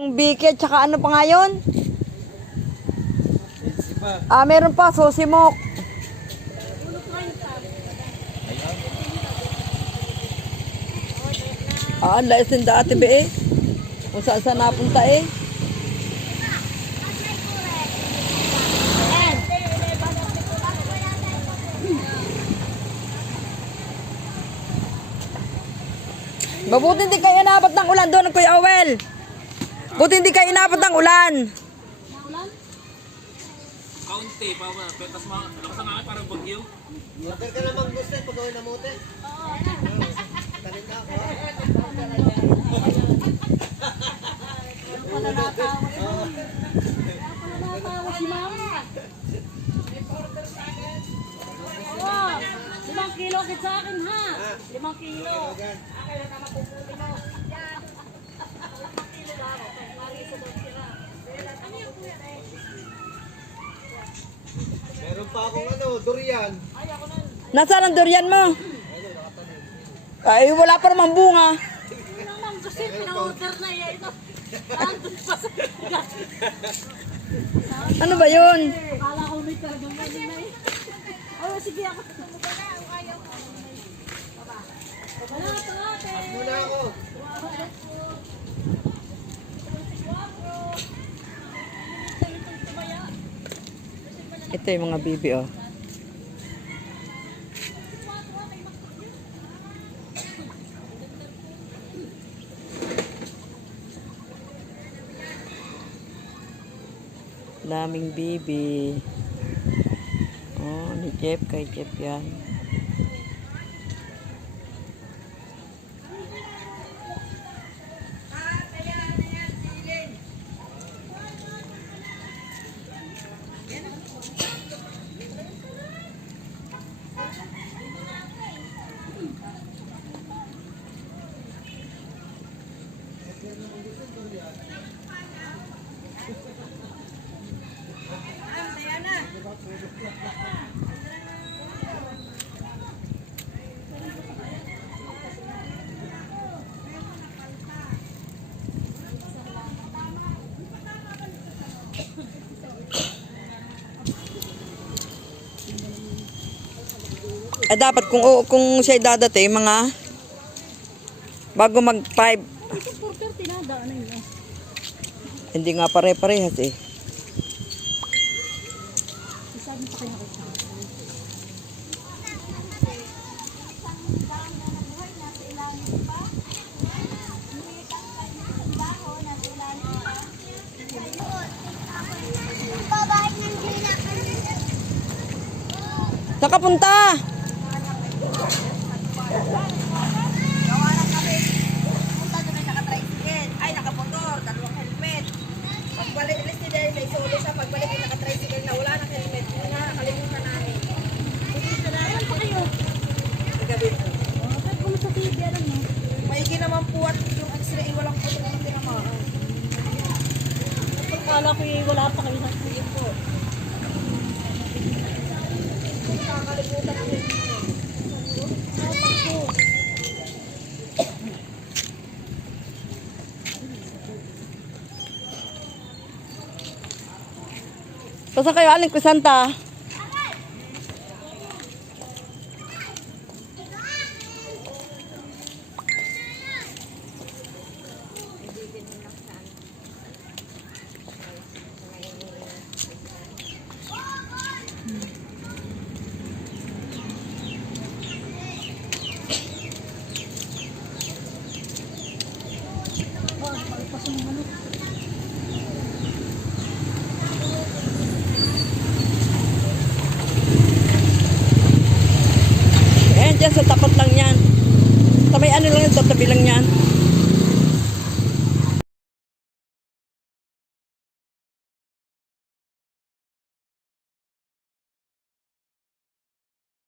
Yung bike, tsaka ano pa nga yun? Meron pa, sosimok. Ang lais din dati ba eh. Kung saan saan napunta eh. Mabuti hindi kayo inabot ng ulan doon, Kuya Owel. Buti hindi kayo inabot ng ulan. Kaunti, pa ba? Petas mga, lakas ang akin parang bagyo. Order ka namang gusto eh, pagawin na mote. Oo. Talit na ako. Natawa si Mama. Oo, 5 kilo kit sa akin ha. 5 kilo. Meron pa akong durian. Nasaan ang durian mo? Ay, wala pa naman bunga. Naman kasi pina-order na yan ito. Nandun pa sa Ano ba yun? Akala ko may talagang mali na eh. Oh, sige ako. Wala ito ate. Muna ako. Ito yung mga bibi oh. Daming bibi. Oh, ni Jeff, kay Jeff yan. Dapat kung siya dadate mga bago mag 5. Hindi nga pare-parehas eh. Saan ka punta? Pagbalik ulit ni Dahil may solo siya, pagbalik yung naka-tricycle na wala ng helmet. Yun nga, nakalimutan namin. Saan pa kayo? Gabi po. Bakit kung sa TV, alam mo? Maigi naman po at yung x-ray, walang po naman tinamaan. Akala ko wala pa kayo sa TV po. Nakakalimutan namin. Saan kayo aling kusanta? Diyan sa tapat lang yan. Sa may ano lang yun, tabi lang yan.